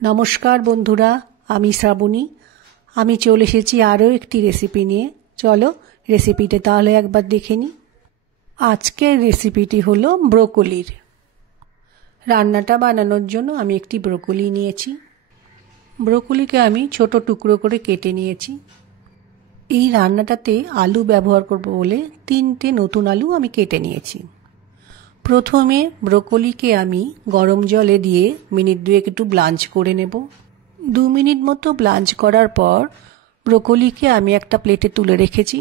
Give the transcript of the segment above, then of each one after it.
नमस्कार बंधुरा, आमी श्रावणी। आमी चले एसेছি आरो एकटी रेसिपि निये। चलो रेसिपिटा ताहले एकबार देखे नि। आजकेर रेसिपिटी हलो ब्रोकलिर। रान्नाटा बानानोर जोन्नो आमी एकटी ब्रोकली निয়েছি। ब्रोकलिके आमी छोटो टुकरो करे केटे निয়েছি। এই রান্নাটাতে আলু ব্যবহার করব বলে 3টে নতুন আলু আমি কেটে নিয়েছি। প্রথমে ব্রোকলিকে আমি গরম জলে দিয়ে মিনিট দুয়েক একটু ব্লাঞ্চ করে নেব। 2 মিনিট মতো ব্লাঞ্চ করার পর ব্রোকলিকে আমি একটা প্লেটে তুলে রেখেছি।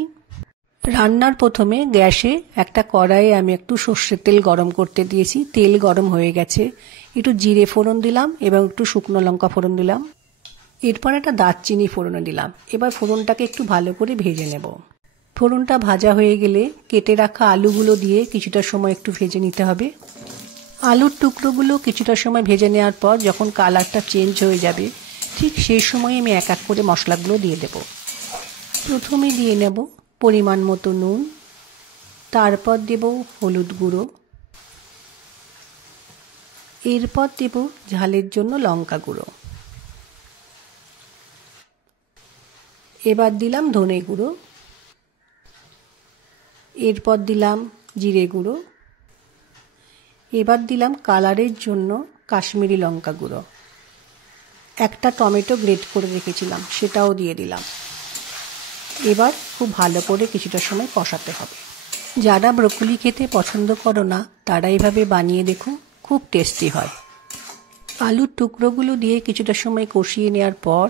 রান্নার প্রথমে গ্যাসে একটা কড়াইয়ে আমি একটু সরষের তেল গরম করতে দিয়েছি। তেল গরম হয়ে গেছে, একটু জিরে ফোড়ন দিলাম এবং একটু শুকনো লঙ্কা ফোড়ন দিলাম। এরপর একটা দারচিনি ফোড়নে দিলাম। এবার ফোড়নটাকে একটু ভালো করে ভেজে নেব। ফোড়নটা ভাজা হয়ে গেলে কেটে রাখা আলুগুলো দিয়ে কিছুটা সময় একটু ভেজে নিতে হবে। আলুর টুকরোগুলো কিছুটা সময় ভেজে নেওয়ার পর যখন কালারটা চেঞ্জ হয়ে যাবে ঠিক সেই সময় আমি এক এক করে মশলাগুলো দিয়ে দেব। প্রথমে দিয়ে নেব পরিমাণ মতো নুন, তারপর দেব হলুদ গুঁড়ো, এরপর দেব ঝালের জন্য লঙ্কা গুঁড়ো, এবার দিলাম ধনে গুঁড়ো, এরপর দিলাম জিরে গুঁড়ো, এবার দিলাম কালারের জন্য কাশ্মীরি লঙ্কা গুঁড়ো। একটা টমেটো গ্রেট করে রেখেছিলাম সেটাও দিয়ে দিলাম। এবার খুব ভালো করে কিছুটা সময় কষাতে হবে। যারা ব্রোকলি খেতে পছন্দ করো না তারা এইভাবে বানিয়ে দেখো, খুব টেস্টি হয়। আলুর টুকরোগুলো দিয়ে কিছুটা সময় কষিয়ে নেওয়ার পর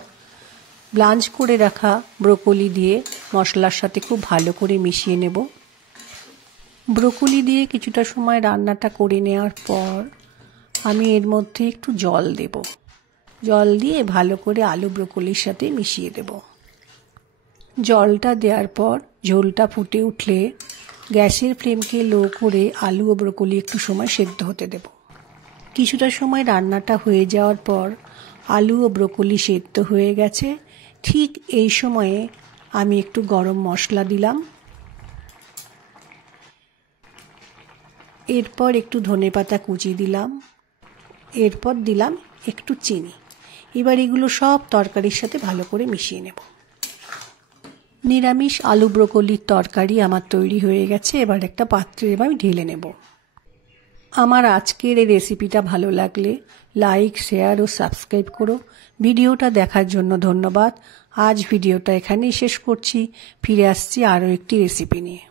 ব্লাঞ্চ করে রাখা ব্রোকলি দিয়ে মশলার সাথে খুব ভালো করে মিশিয়ে নেব। ব্রোকলি দিয়ে কিছুটা সময় রান্নাটা করে নেওয়ার পর আমি এর মধ্যে একটু জল দেব। জল দিয়ে ভালো করে আলু ব্রোকলির সাথে মিশিয়ে দেব। জলটা দেওয়ার পর ঝোলটা ফুটে উঠলে গ্যাসের ফ্লেমকে লো করে আলু ও ব্রোকলি একটু সময় সেদ্ধ হতে দেব। কিছুটা সময় রান্নাটা হয়ে যাওয়ার পর আলু ও ব্রোকলি সেদ্ধ হয়ে গেছে। ঠিক এই সময়ে আমি একটু গরম মশলা দিলাম, এরপর একটু ধনেপাতা কুচি দিলাম, এরপর দিলাম একটু চিনি। এবার এগুলো সব তরকারির সাথে ভালো করে মিশিয়ে নেব। নিরামিষ আলু ব্রোকলির তরকারি আমার তৈরি হয়ে গেছে। এবার একটা পাত্রে আমি ঢেলে নেব। আমার আজকের এই রেসিপিটা ভালো লাগলে লাইক, শেয়ার ও সাবস্ক্রাইব করো। ভিডিওটা দেখার জন্য ধন্যবাদ। আজ ভিডিওটা এখানেই শেষ করছি। ফিরে আসছি আরও একটি রেসিপি নিয়ে।